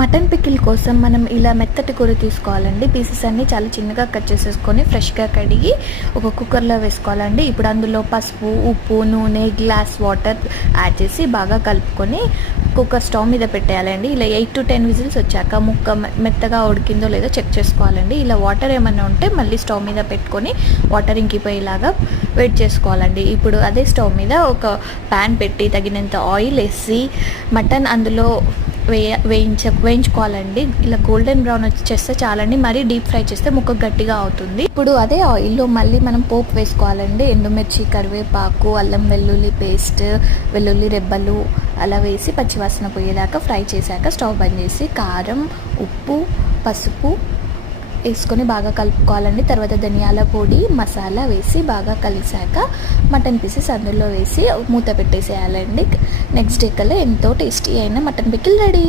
Mutton pickle కోసం మనం ఇలా మెత్తటి కూర తీసుకోవాలండి. పీసెస్ అన్నీ చాలా చిన్నగా కట్ చేసేసుకొని ఫ్రెష్గా కడిగి ఒక కుక్కర్లో వేసుకోవాలండి. ఇప్పుడు అందులో పసుపు, ఉప్పు, నూనె, గ్లాస్ వాటర్ యాడ్ చేసి బాగా కలుపుకొని కుక్కర్ స్టవ్ మీద పెట్టేయాలండి. ఇలా 8 to 10 విజిల్స్ వచ్చాక ముక్క మెత్తగా ఉడికిందో లేదో చెక్ చేసుకోవాలండి. ఇలా వాటర్ ఏమైనా ఉంటే మళ్ళీ స్టవ్ మీద పెట్టుకొని వాటర్ ఇంకిపోయేలాగా వెయిట్ చేసుకోవాలండి. ఇప్పుడు అదే స్టవ్ మీద ఒక ప్యాన్ పెట్టి తగినంత ఆయిల్ వేసి మటన్ అందులో వేయించుకోవాలండి. ఇలా గోల్డెన్ బ్రౌన్ వచ్చేస్తే చాలండి, మరీ డీప్ ఫ్రై చేస్తే ముక్క గట్టిగా అవుతుంది. ఇప్పుడు అదే ఆయిల్లో మళ్ళీ మనం పోపు వేసుకోవాలండి. ఎండుమిర్చి, కరివేపాకు, అల్లం వెల్లుల్లి పేస్ట్, వెల్లుల్లి రెబ్బలు అలా వేసి పచ్చివాసన పోయేదాకా ఫ్రై చేశాక స్టవ్ బంద్ చేసి కారం, ఉప్పు, పసుపు వేసుకొని బాగా కలుపుకోవాలండి. తర్వాత ధనియాల పొడి, మసాలా వేసి బాగా కలిసాక మటన్ పీసెస్ అందులో వేసి మూత పెట్టేసేయాలండి. నెక్స్ట్ డే కల్లా ఎంతో టేస్టీ అయిన మటన్ పికిల్ రెడీ.